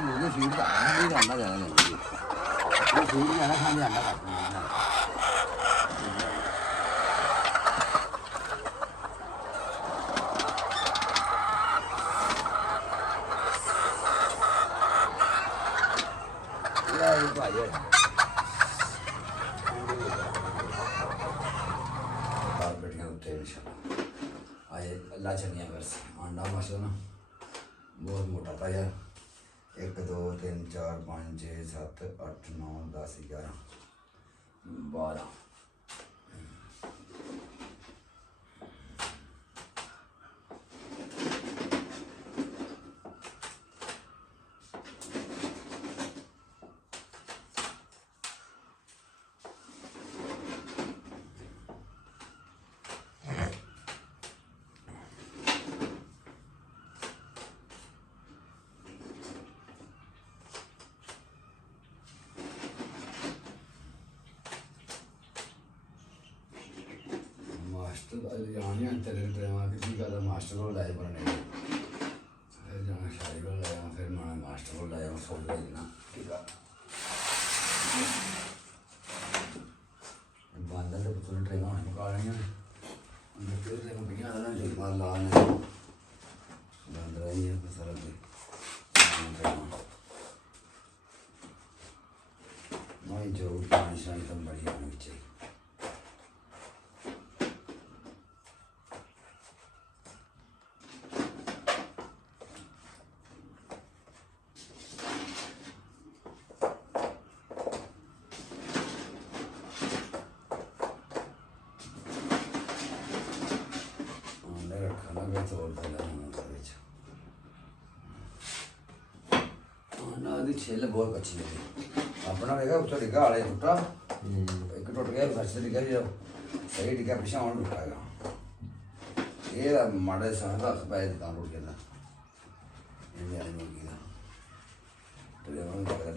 मुझे फीड का नहीं अंडा ज़्यादा नहीं वो फीड ज़्यादा खाने अंडा खाते हैं ये भाई बेटियां उत्ते आए अल्लाह चलिया बस अंडा माशा ना बहुत मोटा पाया 1 2 3 4 5 6 7 8 9 10 11 12 मास्टर जाने तेरे ट्रेन किसी का मास्टर को लाए बनने फिर जाना शादी को लाया फिर मैं मास्टर को लाया सोच देना ठीक है बांधल तो पुत्र ट्रेन होने मुका रही हैं फिर ट्रेन बिना ना जो मार लाने बांध रही है तो सारा दिन नहीं जो पानी शानी तो बढ़िया होनी चाहिए छेल बहुत अच्छी लगी अपना देखा उच्चा डिग्गा आले टुटा एक टुट गया फर्श से डिग्गा जो सही डिग्गा पिछा और टुटाएगा ये माड़े सहदा पाए दुकान टूट गया था ये आदमी की तो ये हम क्या